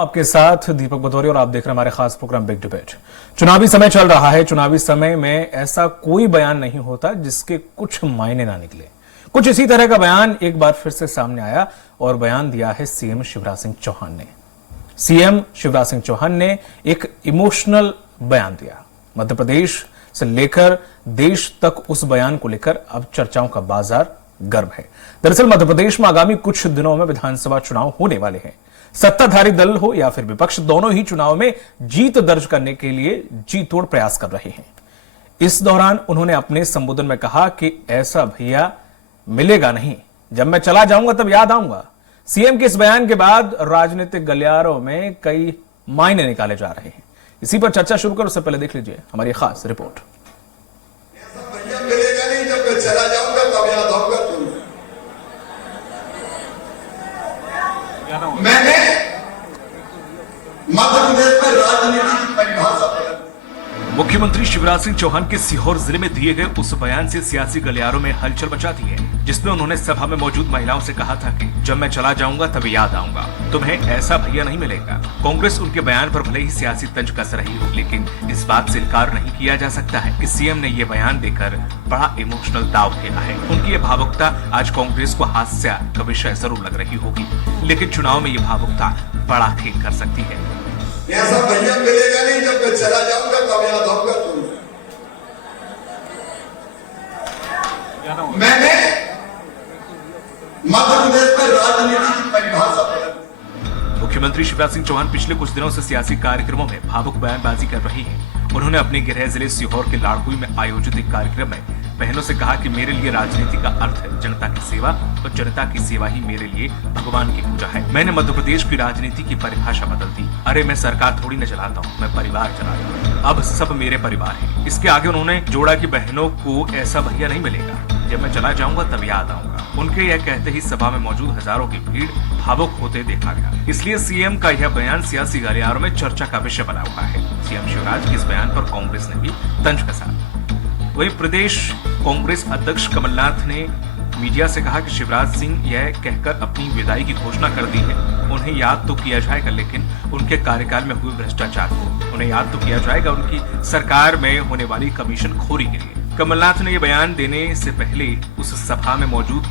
आपके साथ दीपक बदौरी और आप देख रहे हैं हमारे खास प्रोग्राम बिग डिबेट। चुनावी समय चल रहा है। चुनावी समय में ऐसा कोई बयान नहीं होता जिसके कुछ मायने ना निकले। कुछ इसी तरह का बयान एक बार फिर से सामने आया और बयान दिया है सीएम शिवराज सिंह चौहान ने। सीएम शिवराज सिंह चौहान ने एक इमोशनल बयान दिया। मध्य प्रदेश से लेकर देश तक उस बयान को लेकर अब चर्चाओं का बाजार गर्म है। दरअसल मध्य प्रदेश में आगामी कुछ दिनों में विधानसभा चुनाव होने वाले हैं। सत्ताधारी दल हो या फिर विपक्ष, दोनों ही चुनाव में जीत दर्ज करने के लिए जी तोड़ प्रयास कर रहे हैं। इस दौरान उन्होंने अपने संबोधन में कहा कि ऐसा भैया मिलेगा नहीं, जब मैं चला जाऊंगा तब याद आऊंगा। सीएम के इस बयान के बाद राजनीतिक गलियारों में कई मायने निकाले जा रहे हैं। इसी पर चर्चा शुरू कर उससे पहले देख लीजिए हमारी खास रिपोर्ट। भैया मिलेगा नहीं, जब मैं चला जाऊंगा तब याद आऊंगा तुम्हें। मैंने मध्य प्रदेश में राजनीति की परिभाषा बदल। मुख्यमंत्री शिवराज सिंह चौहान के सीहोर जिले में दिए गए उस बयान से सियासी गलियारों में हलचल मचा दी है, जिसमें उन्होंने सभा में मौजूद महिलाओं से कहा था कि जब मैं चला जाऊंगा तब याद आऊंगा, तुम्हें ऐसा भैया नहीं मिलेगा। कांग्रेस उनके बयान पर भले ही सियासी तंज कस रही हो, लेकिन इस बात से इनकार नहीं किया जा सकता है कि सीएम ने ये बयान देकर बड़ा इमोशनल दाव खेला है। उनकी ये भावुकता आज कांग्रेस को हास्य का विषय जरूर लग रही होगी, लेकिन चुनाव में ये भावुकता बड़ा खेल कर सकती है। ऐसा भैया मिलेगा नहीं, जब मैं चला जाऊंगा तब याद आऊंगा तुम्हें। मैंने मध्य प्रदेश में राजनीति की परिभाषा बदल। मुख्यमंत्री शिवराज सिंह चौहान पिछले कुछ दिनों से सियासी कार्यक्रमों में भावुक बयानबाजी कर रही हैं। उन्होंने अपने गृह जिले सीहोर के लाड़कुई में आयोजित एक कार्यक्रम में बहनों से कहा कि मेरे लिए राजनीति का अर्थ है जनता की सेवा और जनता की सेवा ही मेरे लिए भगवान की पूजा है। मैंने मध्य प्रदेश की राजनीति की परिभाषा बदल दी। अरे मैं सरकार थोड़ी न चलाता हूँ, मैं परिवार चलाता हूँ। अब सब मेरे परिवार है। इसके आगे उन्होंने जोड़ा कि बहनों को ऐसा भैया नहीं मिलेगा, जब मैं चला जाऊंगा तब याद आऊंगा। उनके यह कहते ही सभा में मौजूद हजारों की भीड़ भावुक होते देखा गया। इसलिए सीएम का यह बयान सियासी गलियारों में चर्चा का विषय बना हुआ है। सीएम शिवराज के इस बयान पर कांग्रेस ने भी तंज कसा। वहीं प्रदेश कांग्रेस अध्यक्ष कमलनाथ ने मीडिया से कहा कि शिवराज सिंह यह कहकर अपनी विदाई की घोषणा कर दी है, उन्हें याद तो किया जाएगा, लेकिन उनके कार्यकाल में हुए भ्रष्टाचार को उन्हें याद तो किया जाएगा, उनकी सरकार में होने वाली कमीशन खोरी के लिए। कमलनाथ ने यह बयान देने से पहले उस सभा में मौजूद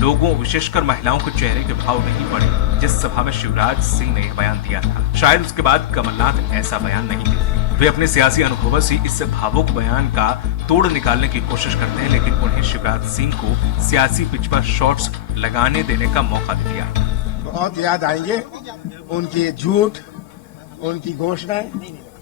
लोगों, विशेषकर महिलाओं के चेहरे के भाव नहीं पड़े जिस सभा में शिवराज सिंह ने यह बयान दिया था। शायद उसके बाद कमलनाथ ऐसा बयान नहीं देते। वे अपने सियासी अनुभव से इस भावुक बयान का तोड़ निकालने की कोशिश करते हैं, लेकिन उन्हें शिवराज सिंह को सियासी पिच पर शॉट्स लगाने देने का मौका दे दिया। बहुत याद आएंगे उनकी झूठ, उनकी घोषणाएं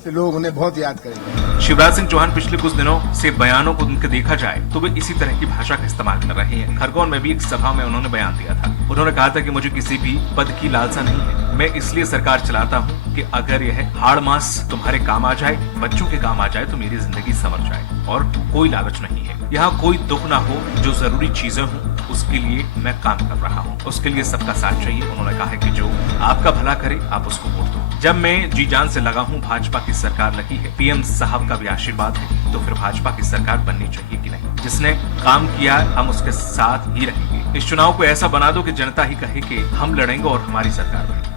से लोग उन्हें बहुत याद करेंगे। शिवराज सिंह चौहान पिछले कुछ दिनों से बयानों को उनके देखा जाए तो वे इसी तरह की भाषा का इस्तेमाल कर रहे हैं। खरगोन में भी एक सभा में उन्होंने बयान दिया था। उन्होंने कहा था कि मुझे किसी भी पद की लालसा नहीं है, मैं इसलिए सरकार चलाता हूँ कि अगर यह हाड़ मास तुम्हारे काम आ जाए, बच्चों के काम आ जाए तो मेरी जिंदगी संवर जाए, और कोई लालच नहीं है। यहाँ कोई दुख ना हो, जो जरूरी चीजें हों उसके लिए मैं काम कर रहा हूँ, उसके लिए सबका साथ चाहिए। उन्होंने कहा है कि जो आपका भला करे आप उसको वोट दो। जब मैं जी जान से लगा हूँ, भाजपा की सरकार लगी है, पीएम साहब का भी आशीर्वाद है, तो फिर भाजपा की सरकार बननी चाहिए कि नहीं? जिसने काम किया हम उसके साथ ही रहेंगे। इस चुनाव को ऐसा बना दो कि जनता ही कहे कि हम लड़ेंगे और हमारी सरकार बने।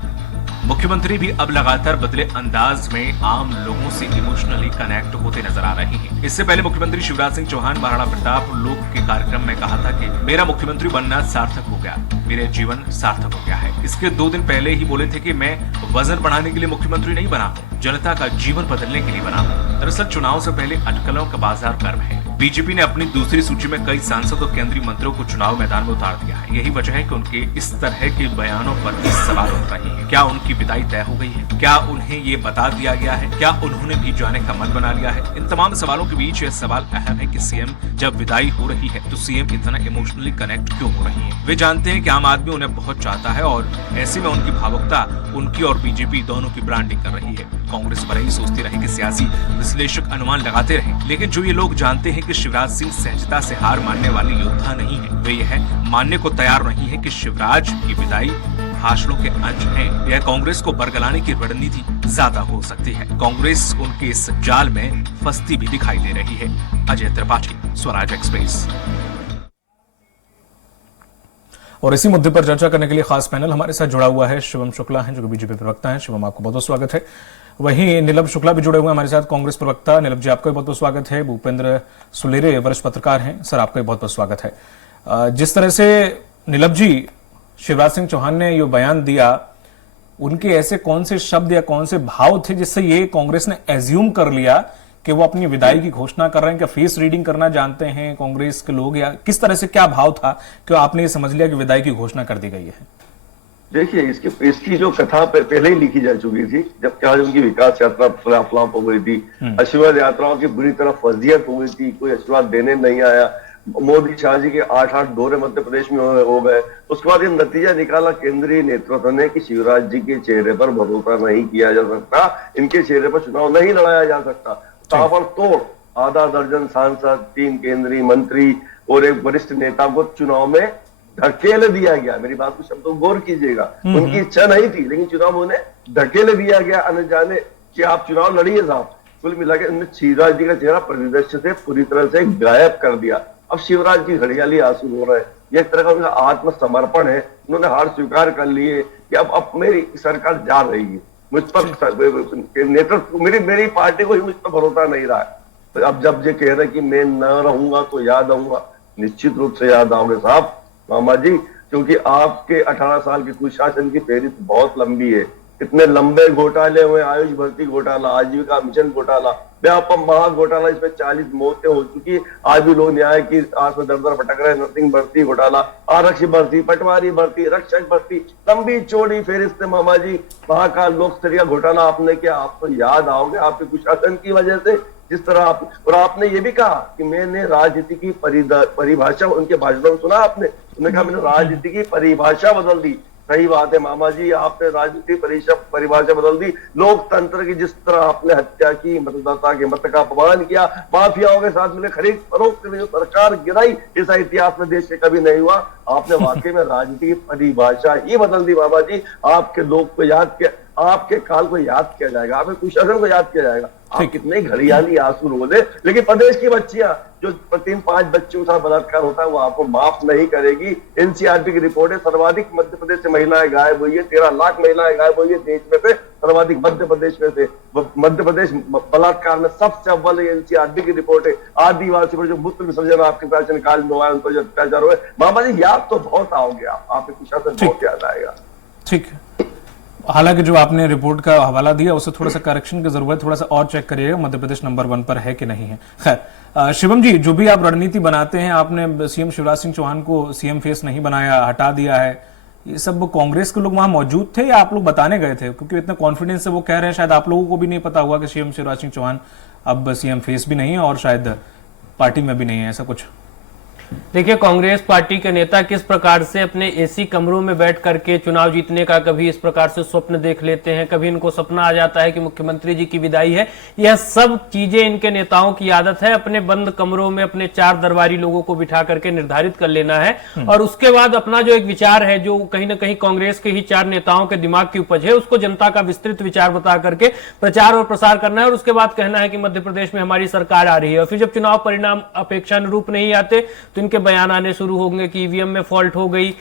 मुख्यमंत्री भी अब लगातार बदले अंदाज में आम लोगों से इमोशनली कनेक्ट होते नजर आ रहे हैं। इससे पहले मुख्यमंत्री शिवराज सिंह चौहान महाराणा प्रताप लोक के कार्यक्रम में कहा था कि मेरा मुख्यमंत्री बनना सार्थक हो गया, मेरे जीवन सार्थक हो गया है। इसके 2 दिन पहले ही बोले थे कि मैं वजन बढ़ाने के लिए मुख्यमंत्री नहीं बना हूँ, जनता का जीवन बदलने के लिए बना हूँ। दरअसल चुनाव से पहले अटकलों का बाजार गर्म है। बीजेपी ने अपनी दूसरी सूची में कई सांसद और केंद्रीय मंत्रियों को चुनाव मैदान में उतार दिया है। यही वजह है कि उनके इस तरह के बयानों पर सवाल उठ रहे हैं। क्या उनकी विदाई तय हो गई है? क्या उन्हें ये बता दिया गया है? क्या उन्होंने भी जाने का मन बना लिया है? इन तमाम सवालों के बीच यह सवाल अहम है कि सीएम जब विदाई हो रही है तो सीएम इतना इमोशनली कनेक्ट क्यों हो रही है? वे जानते हैं कि आम आदमी उन्हें बहुत चाहता है और ऐसे में उनकी भावुकता उनकी और बीजेपी दोनों की ब्रांडिंग कर रही है। कांग्रेस भले ही सोचती रही कि सियासी विश्लेषक अनुमान लगाते रहे, लेकिन जो ये लोग जानते हैं कि शिवराज सिंह सहजता से हार मानने वाले योद्धा नहीं है, वे यह मानने को तैयार नहीं है कि शिवराज की विदाई भाषणों के अंश हैं। यह कांग्रेस को बरगलाने की रणनीति ज्यादा हो सकती है। कांग्रेस उनके इस जाल में फंसती भी दिखाई दे रही है। अजय त्रिपाठी, स्वराज एक्सप्रेस। और इसी मुद्दे पर चर्चा करने के लिए खास पैनल हमारे साथ जुड़ा हुआ है। शिवम शुक्ला हैं जो कि बीजेपी प्रवक्ता हैं। शिवम, आपको बहुत बहुत स्वागत है। वहीं नीलम शुक्ला भी जुड़े हुए हैं हमारे साथ, कांग्रेस प्रवक्ता। नीलम जी, आपका भी बहुत बहुत स्वागत है। भूपेंद्र सुलेरे वरिष्ठ पत्रकार हैं। सर, आपका भी बहुत बहुत स्वागत है। जिस तरह से नीलम जी, शिवराज सिंह चौहान ने ये बयान दिया, उनके ऐसे कौन से शब्द या कौन से भाव थे जिससे ये कांग्रेस ने एज्यूम कर लिया कि वो अपनी विदाई की घोषणा कर रहे हैं? क्या फेस रीडिंग करना जानते हैं कांग्रेस के लोग, या किस तरह से क्या भाव था कि आपने ये समझ लिया कि विदाई की घोषणा कर दी गई है? देखिए, इसकी जो कथा पहले ही लिखी जा चुकी थी, जब क्या उनकी विकास यात्रा फ्लॉप हो गई थी, आशीर्वाद यात्राओं की बुरी तरह फर्जियत हो गई थी, कोई आशीर्वाद देने नहीं आया, मोदी शाह जी के 8 दौरे मध्य प्रदेश में हो गए। उसके बाद ये नतीजा निकाला केंद्रीय नेतृत्व ने कि शिवराज जी के चेहरे पर भरोसा नहीं किया जा सकता, इनके चेहरे पर चुनाव नहीं लड़ाया जा सकता। ताबड़तोड़ आधा दर्जन सांसद, 3 केंद्रीय मंत्री और एक वरिष्ठ नेता को चुनाव में धकेल दिया गया। मेरी बात को शब्दों को गौर कीजिएगा, उनकी इच्छा नहीं थी लेकिन चुनाव उन्हें धकेल दिया गया अनजाने कि आप चुनाव लड़िए साहब। कुल मिला के उन्होंने शिवराज जी का चेहरा परिदृश्य से पूरी तरह से गायब कर दिया। अब शिवराज जी घड़ियाली आंसू रो रहे हैं, यह एक तरह का उनका आत्मसमर्पण है। उन्होंने हार स्वीकार कर लिए कि अब मेरी सरकार जा रही है, मुझ पर नेतृत्व, मेरी पार्टी को ही मुझ पर भरोसा नहीं रहा है। तो अब जब ये कह रहे कि मैं न रहूंगा तो याद आऊंगा, निश्चित रूप से याद आओगे साहब मामा जी, क्योंकि आपके 18 साल के कुशासन की फेहरिस्त बहुत लंबी है। इतने लंबे घोटाले हुए, आयुष भर्ती घोटाला, आजीविका मिशन घोटाला, व्यापक महा घोटाला, इसमें 40 मौतें हो चुकी। आज भी लोग न्याय की आस में दर भटक रहे हैं। नर्सिंग भर्ती घोटाला, आरक्षी भर्ती, पटवारी भर्ती, रक्षक भर्ती, लंबी चौड़ी फेरिस्त है मामा जी। महाकाल लोक स्तरीय घोटाला आपने किया, आप तो याद आओगे आपके कुशासन की वजह से। जिस तरह आप, और आपने ये भी कहा कि मैंने राजनीति की परिभाषा, उनके भाषणों में सुना आपने, उन्होंने कहा मैंने राजनीति की परिभाषा बदल दी। सही बात है मामा जी, आपने राजनीतिक परिभाषा बदल दी। लोकतंत्र की जिस तरह आपने हत्या की, मतदाता के मत का अपमान किया, माफियाओं के साथ मिले खरीद फरोख्त में जो सरकार गिराई, ऐसा इतिहास में देश से कभी नहीं हुआ। आपने वाकई में राजनीति की परिभाषा ही बदल दी मामा जी। आपके लोग को याद किया, आपके काल को याद किया जाएगा, आपके कुशासन को याद किया जाएगा। आप कितने घड़ियाली आंसू रो दे, लेकिन प्रदेश की बच्चियां जो 3-5 बच्चों के साथ बलात्कार होता है वो आपको माफ नहीं करेगी। एनसीआरबी की रिपोर्ट है, सर्वाधिक मध्य प्रदेश से महिलाएं गायब हुई है, 13 लाख महिलाएं गायब हुई है देश में से, सर्वाधिक मध्य प्रदेश में से। मध्य प्रदेश बलात्कार में सबसे अव्वल है, एनसीआरबी की रिपोर्ट है। आदिवासी पर जो मूत्र विसर्जन आपके शासन काल में हुआ है, उन पर जो अत्याचार हुए, मामा जी याद तो बहुत आओगे आप, आपके कुशासन बहुत याद आएगा। ठीक है, हालांकि जो आपने रिपोर्ट का हवाला दिया उससे थोड़ा सा करेक्शन की जरूरत, थोड़ा सा और चेक करिएगा मध्य प्रदेश नंबर 1 पर है कि नहीं है। खैर, शिवम जी, जो भी आप रणनीति बनाते हैं, आपने सीएम शिवराज सिंह चौहान को सीएम फेस नहीं बनाया, हटा दिया है, ये सब कांग्रेस के लोग वहां मौजूद थे या आप लोग बताने गए थे? क्योंकि इतने कॉन्फिडेंस से वो कह रहे हैं, शायद आप लोगों को भी नहीं पता हुआ कि सीएम शिवराज सिंह चौहान अब सीएम फेस भी नहीं है और शायद पार्टी में भी नहीं है, ऐसा कुछ। देखिए, कांग्रेस पार्टी के नेता किस प्रकार से अपने एसी कमरों में बैठ करके चुनाव जीतने का कभी इस प्रकार से स्वप्न देख लेते हैं, कभी इनको सपना आ जाता है कि मुख्यमंत्री जी की विदाई है। यह सब चीजें इनके नेताओं की आदत है, अपने बंद कमरों में अपने 4 दरबारी लोगों को बिठा करके निर्धारित कर लेना है और उसके बाद अपना जो एक विचार है, जो कहीं ना कहीं कांग्रेस के ही 4 नेताओं के दिमाग की उपज है, उसको जनता का विस्तृत विचार बता करके प्रचार और प्रसार करना है और उसके बाद कहना है कि मध्य प्रदेश में हमारी सरकार आ रही है। और फिर जब चुनाव परिणाम अपेक्षानुरूप नहीं आते तो इनके बयान आने शुरू होंगे कि ईवीएम में फॉल्ट हो गई,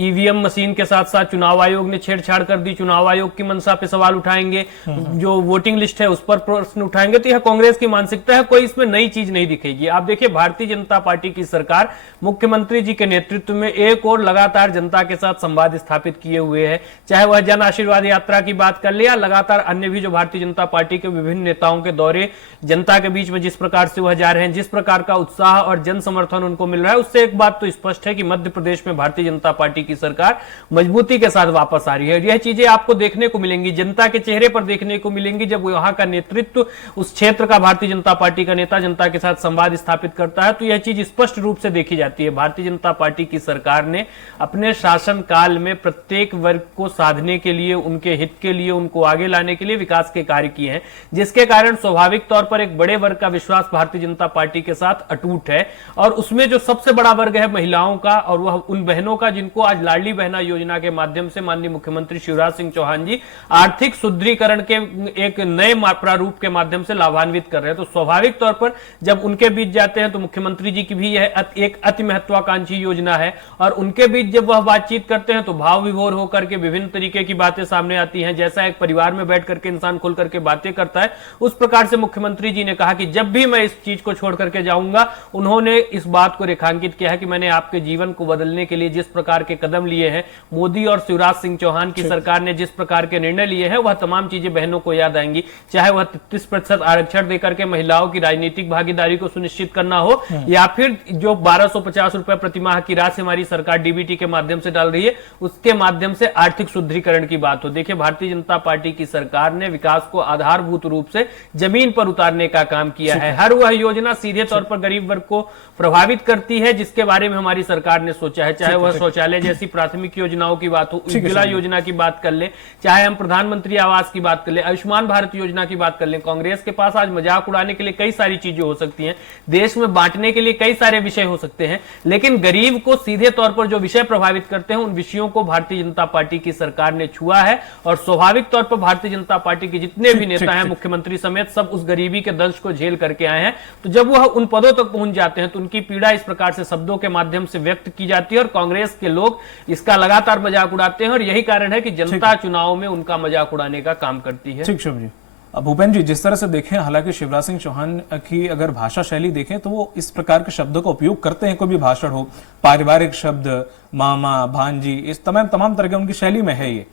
ईवीएम मशीन के साथ साथ चुनाव आयोग ने छेड़छाड़ कर दी, चुनाव आयोग की मंशा पे सवाल उठाएंगे, जो वोटिंग लिस्ट है उस पर प्रश्न उठाएंगे। तो यह कांग्रेस की मानसिकता है, कोई इसमें नई चीज नहीं दिखेगी। आप देखिए, भारतीय जनता पार्टी की सरकार मुख्यमंत्री जी के नेतृत्व में एक और लगातार जनता के साथ संवाद स्थापित किए हुए है, चाहे वह जन आशीर्वाद यात्रा की बात कर ले या लगातार अन्य भी जो भारतीय जनता पार्टी के विभिन्न नेताओं के दौरे जनता के बीच में जिस प्रकार से वह जा रहे हैं, जिस प्रकार का उत्साह और जन समर्थन उनको मिल रहा है, उससे एक बात तो स्पष्ट है कि मध्य प्रदेश में भारतीय जनता पार्टी की सरकार मजबूती के साथ वापस आ रही है। यह चीजें आपको देखने को मिलेंगी, जनता के चेहरे पर देखने को मिलेंगी, जब वहां का नेतृत्व, उस क्षेत्र का भारतीय जनता पार्टी का नेता जनता के साथ संवाद स्थापित करता है, तो यह चीज स्पष्ट रूप से देखी जाती है। भारतीय जनता पार्टी की सरकार ने अपने शासन काल में प्रत्येक वर्ग को साधने के लिए, उनके हित के लिए, उनको आगे लाने के लिए विकास के कार्य किए हैं, जिसके कारण स्वाभाविक तौर पर एक बड़े वर्ग का विश्वास भारतीय जनता पार्टी के साथ अटूट है। और उसमें जो सबसे बड़ा वर्ग है महिलाओं का, और वह उन बहनों का जिनको जिनको आज लाडली बहना योजना के माध्यम से माननीय मुख्यमंत्री शिवराज सिंह चौहान जी आर्थिक सुदृढ़ीकरण के एक नए प्रारूप के माध्यम से लाभान्वित कर रहे हैं। तो स्वाभाविक तौर पर जब उनके बीच जाते हैं तो मुख्यमंत्री जी की भी यह एक अति महत्वाकांक्षी योजना है, और उनके बीच जब वह बातचीत करते हैं तो भाव विभोर होकर के विभिन्न तरीके की बातें सामने आती हैं। जैसा एक परिवार में बैठ करके इंसान खुल करके बातें करता है, उस प्रकार से मुख्यमंत्री जी ने कहा कि जब भी मैं इस चीज को छोड़ करके जाऊंगा, उन्होंने इस बात को रेखांकित किया है कि मैंने आपके जीवन को बदलने के लिए जिस प्रकार के कदम लिए हैं, मोदी और शिवराज सिंह चौहान की सरकार ने जिस प्रकार के निर्णय लिए हैं, वह तमाम चीजें बहनों को याद आएंगी। चाहे वह 33% आरक्षण देकर के महिलाओं की राजनीतिक भागीदारी को सुनिश्चित करना हो, या फिर जो 1250 रुपए प्रतिमाह की राशि हमारी सरकार डीबीटी के माध्यम से डाल रही है, उसके माध्यम से आर्थिक सुदृढ़ीकरण की बात हो। देखिए, भारतीय जनता पार्टी की सरकार ने विकास को आधारभूत रूप से जमीन पर उतारने का काम किया है। हर वह योजना सीधे तौर पर गरीब वर्ग को प्रभावित करती है जिसके बारे में हमारी सरकार ने सोचा है। चाहे वह शौचालय जैसी प्राथमिक योजनाओं की बात हो, उज्ज्वला योजना की बात कर ले, चाहे हम प्रधानमंत्री आवास की बात कर ले, आयुष्मान भारत योजना की बात कर ले। कांग्रेस के पास आज मजाक उड़ाने के लिए कई सारी चीजें हो सकती हैं, देश में बांटने के लिए कई सारे विषय हो सकते हैं, लेकिन गरीब को सीधे तौर पर जो विषय प्रभावित करते हैं, उन विषयों को भारतीय जनता पार्टी की सरकार ने छुआ है। और स्वाभाविक तौर पर भारतीय जनता पार्टी के जितने भी नेता हैं, मुख्यमंत्री समेत, सब उस गरीबी के दंश को झेल करके आए हैं। तो जब वह उन पदों तक पहुंच जाते हैं तो उनकी पीड़ा इस प्रकार से शब्दों के माध्यम से व्यक्त की जाती है, और कांग्रेस के लोग इसका लगातार मजाक उड़ाते हैं, और यही कारण है कि जनता चुनाव में उनका मजाक उड़ाने का काम करती है। ठीक शुभ जी। अब भूपेंद्र जी, जिस तरह से देखें, हालांकि शिवराज सिंह चौहान की अगर भाषा शैली देखें तो वो इस प्रकार के शब्दों का उपयोग करते हैं, कोई भी भाषण हो, पारिवारिक शब्द, मामा, भांजी, इस तमाम तरह के उनकी शैली में है ये।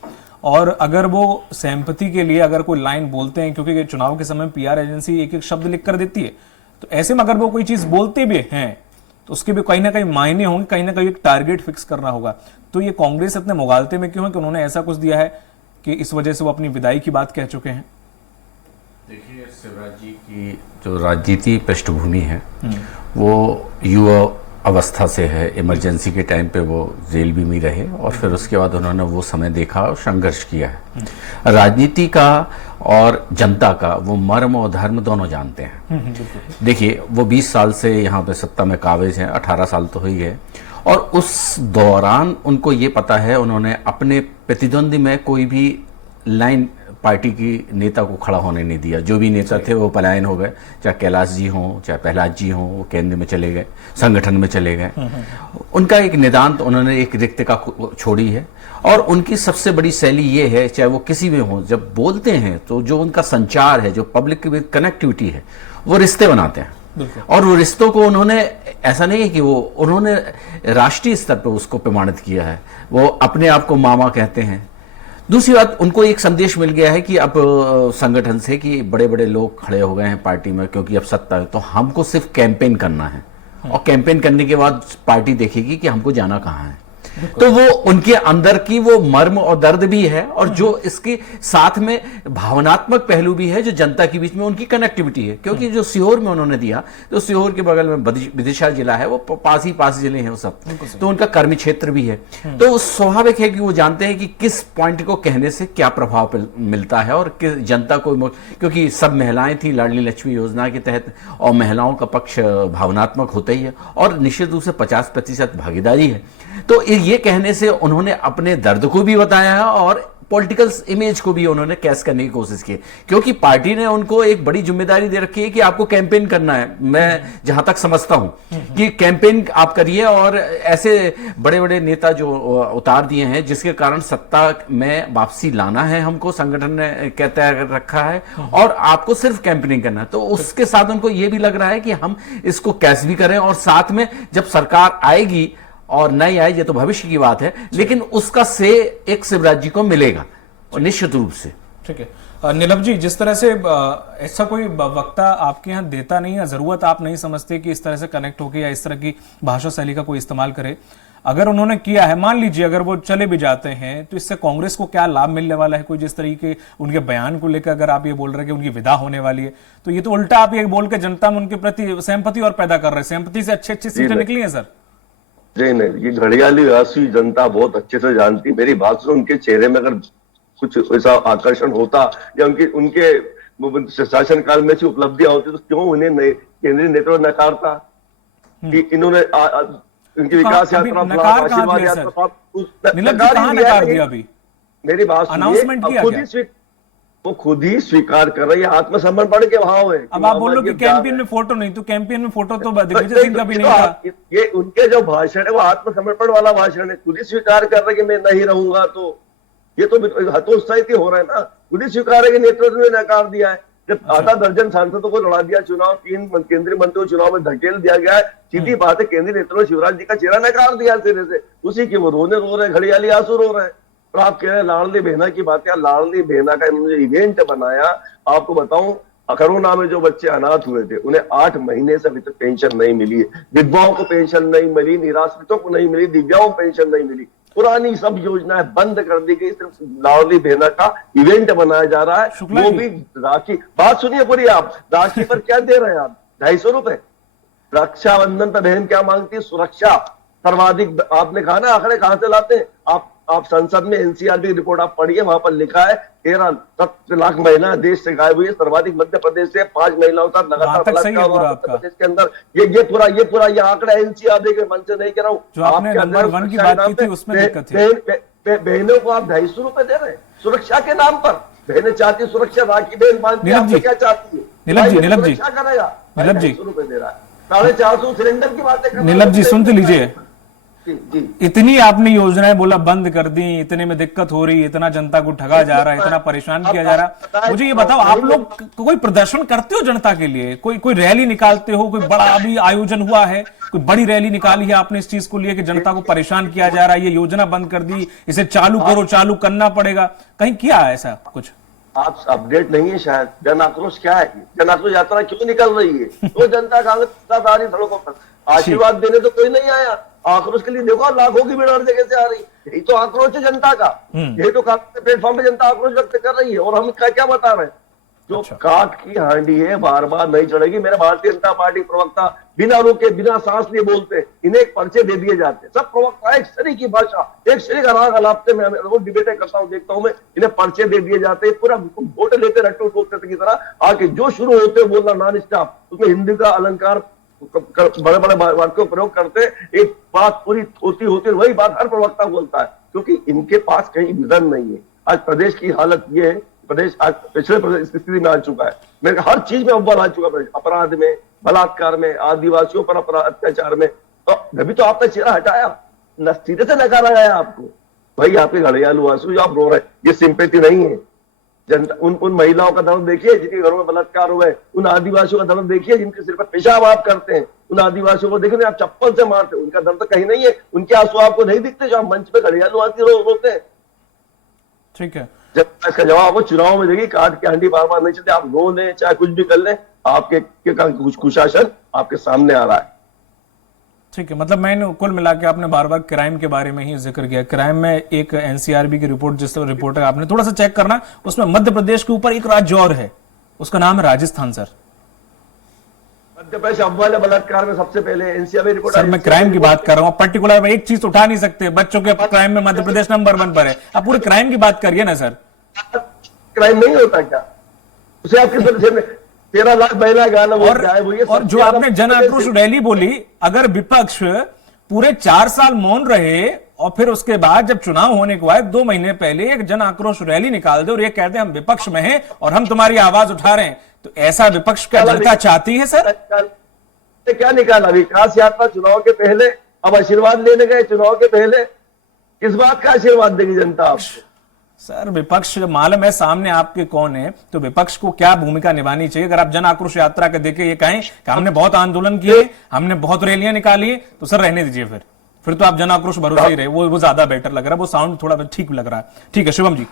और अगर वो सहमति के लिए अगर कोई लाइन बोलते हैं, क्योंकि चुनाव के समय पीआर एजेंसी एक एक शब्द लिख कर देती है, तो ऐसे में अगर वो कोई चीज बोलते भी हैं तो उसके भी कहीं ना कहीं मायने होंगे, कहीं ना कहीं एक टारगेट फिक्स करना होगा। तो ये कांग्रेस इतने मुगालते में क्यों है कि उन्होंने ऐसा कुछ दिया है कि इस वजह से वो अपनी विदाई की बात कह चुके हैं? देखिए, शिवराज जी की जो राजनीति पृष्ठभूमि है वो युवा अवस्था से है। इमरजेंसी के टाइम पे वो जेल भी में रहे, और फिर उसके बाद उन्होंने वो समय देखा और संघर्ष किया है। राजनीति का और जनता का वो मर्म और धर्म दोनों जानते हैं। देखिए, वो 20 साल से यहाँ पे सत्ता में काबिज हैं, 18 साल तो हो ही गए, और उस दौरान उनको ये पता है, उन्होंने अपने प्रतिद्वंदी में कोई भी लाइन पार्टी की नेता को खड़ा होने नहीं दिया। जो भी नेता थे वो पलायन हो गए, चाहे कैलाश जी हों, चाहे प्रहलाद जी हों, वो केंद्र में चले गए, संगठन में चले गए। उनका एक निदान तो उन्होंने एक रिक्तता छोड़ी है, और उनकी सबसे बड़ी शैली ये है, चाहे वो किसी में हो, जब बोलते हैं तो जो उनका संचार है, जो पब्लिक की कनेक्टिविटी है, वो रिश्ते बनाते हैं। और वो रिश्तों को उन्होंने, ऐसा नहीं है कि वो उन्होंने राष्ट्रीय स्तर पर उसको प्रमाणित किया है। वो अपने आप को मामा कहते हैं। दूसरी बात, उनको एक संदेश मिल गया है कि अब संगठन से कि बड़े बड़े लोग खड़े हो गए हैं पार्टी में, क्योंकि अब सत्ता है, तो हमको सिर्फ कैंपेन करना है, और कैंपेन करने के बाद पार्टी देखेगी कि हमको जाना कहाँ है। तो वो उनके अंदर की वो मर्म और दर्द भी है, और जो इसके साथ में भावनात्मक पहलू भी है, जो जनता के बीच में उनकी कनेक्टिविटी है। क्योंकि जो सीहोर में उन्होंने दिया, तो सीहोर के बगल में विदिशा जिला है, वो पास जिले हैं वो सब, तो उनका कर्मी क्षेत्र भी है। तो स्वाभाविक है कि वो जानते हैं कि किस पॉइंट को कहने से क्या प्रभाव मिलता है, और किस जनता को, क्योंकि सब महिलाएं थी लाडली लक्ष्मी योजना के तहत, और महिलाओं का पक्ष भावनात्मक होता ही है, और निश्चित रूप से 50% भागीदारी है। तो ये कहने से उन्होंने अपने दर्द को भी बताया है, और पॉलिटिकल इमेज को भी उन्होंने कैश करने की कोशिश की, क्योंकि पार्टी ने उनको एक बड़ी जिम्मेदारी दे रखी है कि आपको कैंपेन करना है। मैं जहां तक समझता हूं कि कैंपेन आप करिए, और ऐसे बड़े बड़े नेता जो उतार दिए हैं, जिसके कारण सत्ता में वापसी लाना है हमको, संगठन ने कहता है रखा है, और आपको सिर्फ कैंपेनिंग करना है। तो उसके साथ उनको ये भी लग रहा है कि हम इसको कैश भी करें, और साथ में जब सरकार आएगी और नहीं आए, ये तो भविष्य की बात है, लेकिन उसका से एक शिवराज जी को मिलेगा, और निश्चित रूप से। ठीक है नीलम जी, जिस तरह से ऐसा कोई वक्ता आपके यहाँ देता नहीं है, जरूरत आप नहीं समझते कि इस तरह से कनेक्ट होकर या इस तरह की भाषा शैली का कोई इस्तेमाल करे, अगर उन्होंने किया है, मान लीजिए अगर वो चले भी जाते हैं, तो इससे कांग्रेस को क्या लाभ मिलने वाला है? कोई जिस तरीके उनके बयान को लेकर अगर आप ये बोल रहे हैं कि उनकी विदा होने वाली है, तो ये तो उल्टा आप ये बोल के जनता में उनके प्रति सहमति और पैदा कर रहे हैं। सहमति से अच्छी सीटें निकली है सर। जी नहीं, ये घड़ियाली राशि जनता बहुत अच्छे से जानती। मेरी बात सुनो, उनके चेहरे में अगर कुछ ऐसा आकर्षण होता, या उनके शासनकाल में ऐसी उपलब्धियां होती, तो क्यों उन्हें केंद्रीय नेतृत्व नकारता कि इन्होंने उनकी विकास अभी यात्रा नकार कहाँ आशीर्वाद दिया यात्रा सर? नीलम जी कहाँ नकार दिया अभी? मेरी बात सुनिए, Announcement अब किया खुद क्या? ही वो खुद ही स्वीकार कर रही है, आत्मसमर्पण के भाव है। अब आप बोल लो कि कैंपेन में फोटो नहीं, तो कैंपेन में फोटो तो दिग्विजय सिंह का भी नहीं था। ये उनके जो भाषण है वो आत्मसमर्पण वाला भाषण है, खुद ही स्वीकार कर रहे कि मैं नहीं रहूंगा, तो ये तो हतोत्साहित हो रहा है ना। खुद ही स्वीकार है कि नेतृत्व ने नकार दिया है। जब आधा दर्जन सांसदों को लड़ा दिया चुनाव, 3 केंद्रीय मंत्रियों को चुनाव में धकेल दिया गया है, सीधी बात है केंद्रीय नेतृत्व ने शिवराज जी का चेहरा नकार दिया सिरे से, उसी की वो रो रहे, घड़ियाली आंसू रो रहे हैं। और आप कह रहे हैं लाडली बहना की बात है, लाडली बहना का इन्होंने इवेंट बनाया। आपको बताऊं, कोरोना में जो बच्चे अनाथ हुए थे उन्हें 8 महीने से अभी तक पेंशन नहीं मिली, विधवाओं को पेंशन नहीं मिली, निराश्रितों को नहीं मिली, दिव्यांगों को पेंशन नहीं मिली, पुरानी सब योजनाएं बंद कर दी गई। सिर्फ लाडली बहना का इवेंट बनाया जा रहा है, वो भी राखी। बात सुनिए पूरी, आप राखी पर क्या दे रहे हैं आप? 250 रुपए। रक्षाबंधन पर बहन क्या मांगती है? सुरक्षा। सर्वाधिक आपने कहा ना, आंकड़े कहां से लाते हैं आप संसद में एनसीआर की रिपोर्ट आप पढ़िए, वहां पर लिखा है 13 लाख महिला देश से गायब हुई है, सर्वाधिक मध्य प्रदेश से 5 महिलाओं का लगातार बलात्कार हुआ मध्य प्रदेश के अंदर। ये आंकड़ा एनसीआर के मन से नहीं कह रहा हूँ, बहनों को आप 250 रुपए दे रहे हैं सुरक्षा के नाम पर। बहनें चाहती सुरक्षा, राखी बहन बांधती है, क्या चाहती है? नीलम जी करेगा, नीलम जी रुपए दे रहा है, 450 सिलेंडर की बातें कर। नीलम जी सुन तो लीजिए, जी इतनी आपने योजनाएं बोला बंद कर दी, इतने में दिक्कत हो रही, इतना जनता को ठगा जा रहा है, इतना परेशान किया जा रहा है। मुझे ये बताओ, आप लोग कोई प्रदर्शन करते हो जनता के लिए? कोई रैली निकालते हो? कोई बड़ा अभी आयोजन हुआ है, कोई बड़ी रैली निकाली है आपने इस चीज को लिए कि जनता को परेशान किया जा रहा है, ये योजना बंद कर दी, इसे चालू करो, चालू करना पड़ेगा? कहीं किया है ऐसा कुछ? आप अपडेट नहीं है शायद। जन आक्रोश क्या है? जन आक्रोश यात्रा क्यों निकल रही है? तो जनता कांग्रेस आ रही सड़कों पर, आशीर्वाद देने तो कोई नहीं आया। आक्रोश के लिए देखो लाखों की भीड़ हर जगह से आ रही, यही तो आक्रोश है जनता का। यही तो प्लेटफॉर्म पे जनता आक्रोश व्यक्त कर रही है। और हम क्या बता रहे हैं? जो काठ की हांडी है बार बार नहीं चढ़ेगी। मेरे भारतीय जनता पार्टी प्रवक्ता बिना रुके, बिना सांस लिए बोलते, इन्हें पर्चे दे दिए जाते। सब प्रवक्ता एक शरीर की भाषा, एक शरीर का राग अलापते, मैं रोज डिबेटें करता हूं, देखता हूं मैं, इन्हें पर्चे दे दिए जाते, पूरा वोट लेते रट्टू ठोकते की तरह आके जो शुरू होते बोलना नॉन स्टॉप, उसमें हिंदी का अलंकार बड़े बड़े वाक्यों प्रयोग करते, एक बात पूरी होती वही बात हर प्रवक्ता बोलता है, क्योंकि इनके पास कहीं विजन नहीं है। आज प्रदेश की हालत ये है, प्रदेश आज पिछले स्थिति में आ चुका है। मेरे हर चीज में अव्वल आ चुका है, अपराध में, बलात्कार में, आदिवासियों पर अत्याचार में। तो अभी तो आपने चेहरा हटाया, सीधे से नकारा गया आपको। भाई आपके घड़ियालू आंसू जो आप रो रहे हैं, ये सिंपैथी नहीं है। जनता उन महिलाओं का दर्द देखिए जिनके घरों में बलात्कार हुए, उन आदिवासियों का दर्द देखिए जिनके सिर पर पेशाब आप करते हैं, उन आदिवासियों को देखिए आप चप्पल से मारते हैं, उनका दर्द कहीं नहीं है। उनके आंसू आपको नहीं दिखते जो आप मंच पे घड़ियालू आंसू रोते हैं। ठीक है, जब इसका जवाब आपको चुनाव में देगी, काट के हंडी बार बार नहीं चलते, आप रो लें चाहे कुछ भी कर लें, आपके कुशासन आपके सामने आ रहा है। ठीक है, मतलब मैंने कुल मिला के आपने बार बार क्राइम के बारे में ही जिक्र किया। क्राइम में एक एनसीआरबी की रिपोर्ट, जिस रिपोर्ट है आपने थोड़ा सा चेक करना, उसमें मध्य प्रदेश के ऊपर एक राज्य और है, उसका नाम है राजस्थान। सर मध्य प्रदेश अव्वल बलात्कार में सबसे पहले एनसीआरबी रिपोर्ट। सर मैं क्राइम की बात कर रहा हूँ, पर्टिकुलर में एक चीज उठा नहीं सकते, बच्चों के क्राइम में मध्य प्रदेश नंबर 1 पर है। आप पूरे क्राइम की बात करिए ना सर। क्राइम नहीं होता क्या? उसे आप किस तरह से 13 लाख महिला गाना और जो आपने जन आक्रोश रैली बोली, अगर विपक्ष पूरे 4 साल मौन रहे और फिर उसके बाद जब चुनाव होने के बाद 2 महीने पहले एक जन आक्रोश रैली निकाल दे और ये कहते हैं हम विपक्ष में हैं और हम तुम्हारी आवाज उठा रहे हैं, तो ऐसा विपक्ष क्या जनता चाहती है सर? क्या निकाला? विकास यात्रा चुनाव के पहले, अब आशीर्वाद लेने गए चुनाव के पहले, किस बात का आशीर्वाद देगी जनता आपको? सर विपक्ष मालूम है सामने आपके कौन है, तो विपक्ष को क्या भूमिका निभानी चाहिए? अगर आप जन आक्रोश यात्रा के देखे ये कहें कि हमने बहुत आंदोलन किए, हमने बहुत रैलियां निकाली, तो सर रहने दीजिए, फिर तो आप जन आक्रोश भरोसे ही रहे, वो ज्यादा बेटर लग रहा है, वो साउंड थोड़ा ठीक लग रहा है। ठीक है शिवम जी,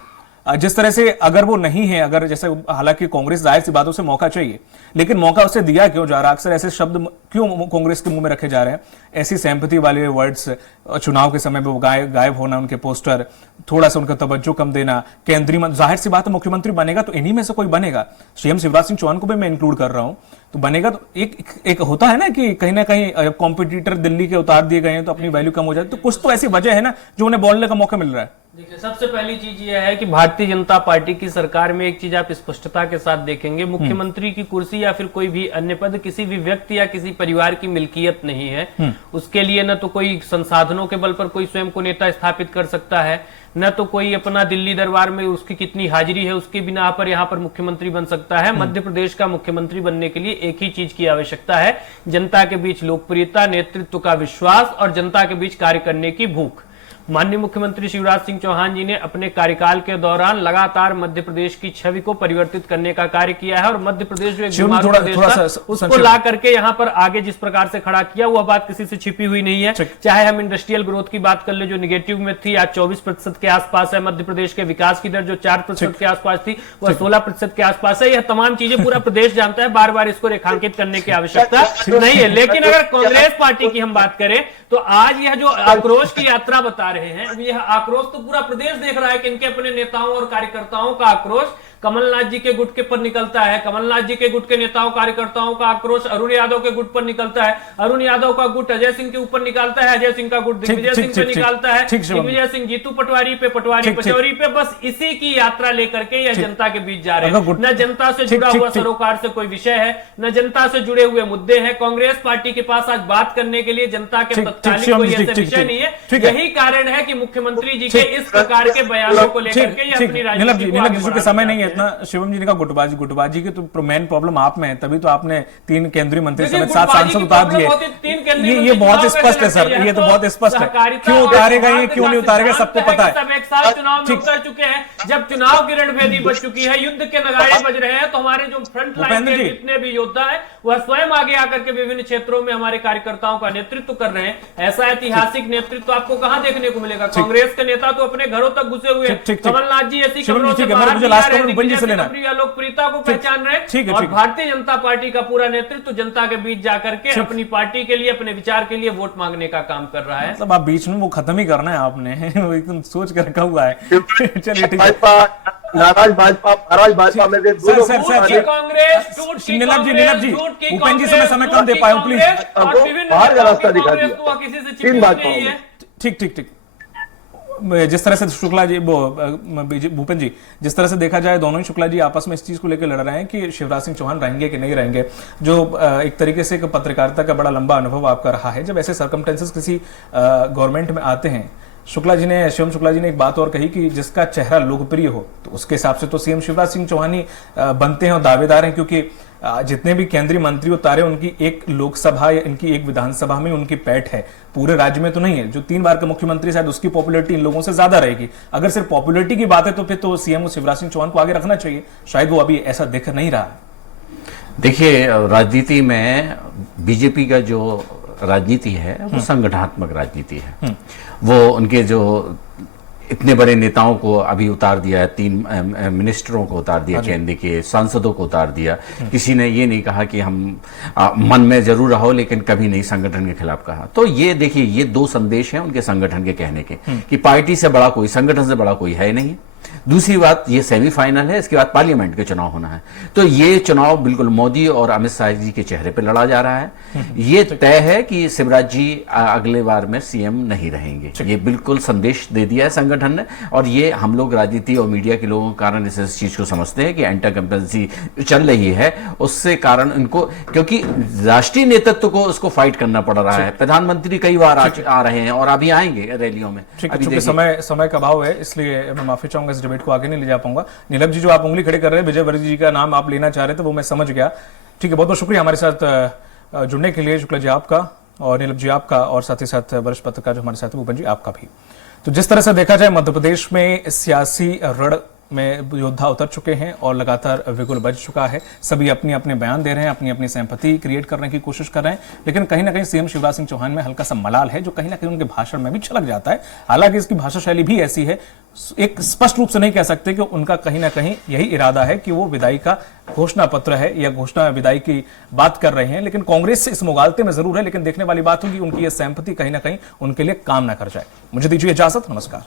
जिस तरह से अगर वो नहीं है, अगर जैसे हालांकि कांग्रेस जाहिर सी बातों से मौका चाहिए, लेकिन मौका उसे दिया क्यों जा रहा? अक्सर ऐसे शब्द क्यों कांग्रेस के मुंह में रखे जा रहे हैं, ऐसी सिंपैथी वाले वर्ड्स, चुनाव के समय में वो गायब होना, उनके पोस्टर, थोड़ा सा उनका तवज्जो कम देना, केंद्रीय मंत्री, जाहिर सी बात है मुख्यमंत्री बनेगा तो इन्हीं में से कोई बनेगा, सीएम शिवराज सिंह चौहान को भी मैं इंक्लूड कर रहा हूं, तो बनेगा तो एक होता है ना कि कहीं ना कहीं कॉम्पिटिटर दिल्ली के उतार दिए गए हैं तो अपनी वैल्यू कम हो जाती है, तो कुछ तो ऐसी वजह है ना जो उन्हें बोलने का मौका मिल रहा है। देखिए, सबसे पहली चीज यह है कि भारतीय जनता पार्टी की सरकार में एक चीज आप स्पष्टता के साथ देखेंगे, मुख्यमंत्री की कुर्सी या फिर कोई भी अन्य पद किसी भी व्यक्ति या किसी परिवार की मिल्कियत नहीं है। उसके लिए न तो कोई संसाधनों के बल पर कोई स्वयं को नेता स्थापित कर सकता है, न तो कोई अपना दिल्ली दरबार में उसकी कितनी हाजिरी है उसके बिना पर यहाँ पर मुख्यमंत्री बन सकता है। मध्य प्रदेश का मुख्यमंत्री बनने के लिए एक ही चीज की आवश्यकता है, जनता के बीच लोकप्रियता, नेतृत्व का विश्वास और जनता के बीच कार्य करने की भूख। माननीय मुख्यमंत्री शिवराज सिंह चौहान जी ने अपने कार्यकाल के दौरान लगातार मध्य प्रदेश की छवि को परिवर्तित करने का कार्य किया है और मध्य प्रदेश जो एक बीमारू प्रदेश था उसको ला करके यहाँ पर आगे जिस प्रकार से खड़ा किया, वह बात किसी से छिपी हुई नहीं है। चाहे हम इंडस्ट्रियल ग्रोथ की बात कर ले जो निगेटिव में थी, आज 24% के आसपास है। मध्य प्रदेश के विकास की दर जो 4% के आसपास थी वह 16% के आसपास है। यह तमाम चीजें पूरा प्रदेश जानता है, बार बार इसको रेखांकित करने की आवश्यकता नहीं है। लेकिन अगर कांग्रेस पार्टी की हम बात करें तो आज यह जो आक्रोश की यात्रा बता रहे हैं, यह आक्रोश तो पूरा प्रदेश देख रहा है कि इनके अपने नेताओं और कार्यकर्ताओं का आक्रोश कमलनाथ जी के गुट के पर निकलता है, कमलनाथ जी के गुट के नेताओं कार्यकर्ताओं का आक्रोश अरुण यादव के गुट पर निकलता है, अरुण यादव का गुट अजय सिंह के ऊपर निकालता है, अजय सिंह का गुट दिग्विजय सिंह पे निकालता है, दिग्विजय सिंह जीतू पटवारी पे, पटवारी पचौरी पे। बस इसी की यात्रा लेकर के यह जनता के बीच जा रहे हैं। न जनता से जुड़ा हुआ सरोकार से कोई विषय है, न जनता से जुड़े हुए मुद्दे हैं। कांग्रेस पार्टी के पास आज बात करने के लिए जनता के तत्कालीन कोई ऐसे विषय नहीं है। यही कारण है कि मुख्यमंत्री जी के इस प्रकार के बयानों को लेकर के अपनी राजनीति के समय नहीं है इतना। शिवम जी ने कहा गुटबाजी की तो मेन प्रॉब्लम आप में है, तभी तो आपने 3 केंद्रीय मंत्री समेत 7 सांसद उतार दिए। ये बहुत स्पष्ट है सर, ये तो बहुत स्पष्ट है। क्यों उतारेगा ये, क्यों नहीं उतारेगा, सबको पता है। सब एक साथ चुनाव में उतर चुके हैं, जब चुनाव की रणभेदी बच चुकी है, युद्ध के नगाड़े बज रहे हैं, तो हमारे जो फ्रंट लाइन के जितने भी योद्धा है वह स्वयं आगे आकर के विभिन्न क्षेत्रों में हमारे कार्यकर्ताओं का नेतृत्व कर रहे हैं। ऐसा ऐतिहासिक नेतृत्व आपको कहां देखने को मिलेगा? कांग्रेस के नेता तो अपने घरों तक घुसे हुए हैं, कमलनाथ जी ऐसी खबरों से लोकप्रियता को पहचान रहे हैं और भारतीय जनता पार्टी का पूरा नेतृत्व जनता के बीच जाकर के अपनी पार्टी के लिए, अपने विचार के लिए वोट मांगने का काम कर रहा है। मतलब आप बीच में वो खत्म ही करना है आपने, वो एकदम सोच कर रखा हुआ है। चलिए ठीक है। नाराज भाजपा में कांग्रेस नीलम जी भूपेंद्र जी समय कम दे पाए प्लीज, बाहर का रास्ता दिखा दिया। किसी से चिपकी नहीं है। ठीक जिस तरह से शुक्ला जी भूपेंद्र जी, जिस तरह से देखा जाए दोनों ही शुक्ला जी आपस में इस चीज को लेकर लड़ रहे हैं कि शिवराज सिंह चौहान रहेंगे कि नहीं रहेंगे, जो एक तरीके से एक पत्रकारिता का बड़ा लंबा अनुभव आपका रहा है। जब ऐसे सर्कमस्टेंसेस किसी गवर्नमेंट में आते हैं, शिवम शुक्ला जी ने एक बात और कही कि जिसका चेहरा लोकप्रिय हो तो उसके हिसाब से तो सीएम शिवराज सिंह चौहान ही बनते हैं और दावेदार हैं, क्योंकि जितने भी केंद्रीय मंत्री उतारे उनकी एक लोकसभा या इनकी एक विधानसभा में उनकी पैठ है, पूरे राज्य में तो नहीं है। जो 3 बार का मुख्यमंत्री शायद उसकी पॉपुलैरिटी इन लोगों से ज्यादा रहेगी। अगर सिर्फ पॉपुलैरिटी की बात है तो फिर तो सीएम शिवराज सिंह चौहान को आगे रखना चाहिए, शायद वो अभी ऐसा दिख नहीं रहा है। देखिए, राजनीति में बीजेपी का जो राजनीति है वो संगठनात्मक राजनीति है। वो उनके जो इतने बड़े नेताओं को अभी उतार दिया है, 3 मिनिस्टरों को उतार दिया, केंद्र के सांसदों को उतार दिया। किसी ने ये नहीं कहा कि हम मन में जरूर रहो लेकिन कभी नहीं संगठन के खिलाफ कहा। तो ये देखिए, ये 2 संदेश हैं उनके संगठन के कहने के कि पार्टी से बड़ा कोई, संगठन से बड़ा कोई है नहीं। दूसरी बात, ये सेमीफाइनल है, इसके बाद पार्लियामेंट के चुनाव होना है। तो ये चुनाव बिल्कुल मोदी और अमित शाह जी के चेहरे पर लड़ा जा रहा है। ये तय है कि शिवराज जी अगले बार में सीएम नहीं रहेंगे। ये बिल्कुल संदेश दे दिया है संगठन ने। और ये हम लोग राजनीति और मीडिया के लोगों के कारण इस चीज को समझते हैं कि एंटी कंपल्सी चल रही है, उससे कारण इनको, क्योंकि राष्ट्रीय नेतृत्व को उसको फाइट करना पड़ रहा है। प्रधानमंत्री कई बार आ रहे हैं और अभी आएंगे रैलियों में। समय का अभाव है, इसलिए मैं माफी चाहूंगा, इस डिबेट को आगे नहीं ले जा पाऊंगा। नीलम जी, जो आप उंगली खड़े कर रहे हैं, विजय वर्गीय जी का नाम आप लेना चाह रहे थे, वो मैं समझ गया। ठीक है, बहुत बहुत शुक्रिया हमारे साथ जुड़ने के लिए, शुक्ला जी आपका और नीलम जी आपका, और साथ ही साथ वरिष्ठ पत्रकार जो हमारे साथ भूपेंद्र जी आपका भी। तो जिस तरह से देखा जाए, मध्य प्रदेश में सियासी रण में योद्धा उतर चुके हैं और लगातार विगुल बज चुका है। सभी अपने अपने बयान दे रहे हैं, अपनी अपनी सिंपैथी क्रिएट करने की कोशिश कर रहे हैं, लेकिन कहीं ना कहीं सीएम शिवराज सिंह चौहान में हल्का सा मलाल है, जो कहीं ना कहीं उनके भाषण में भी झलक जाता है। हालांकि इसकी भाषा शैली भी ऐसी है, एक स्पष्ट रूप से नहीं कह सकते कि उनका कहीं ना कहीं यही इरादा है कि वो विदाई का घोषणा पत्र है या घोषणा विदाई की बात कर रहे हैं, लेकिन कांग्रेस से इस मुगालते में जरूर है। लेकिन देखने वाली बात होगी उनकी यह सिंपैथी कहीं ना कहीं उनके लिए काम ना कर जाए। मुझे दीजिए इजाजत, नमस्कार।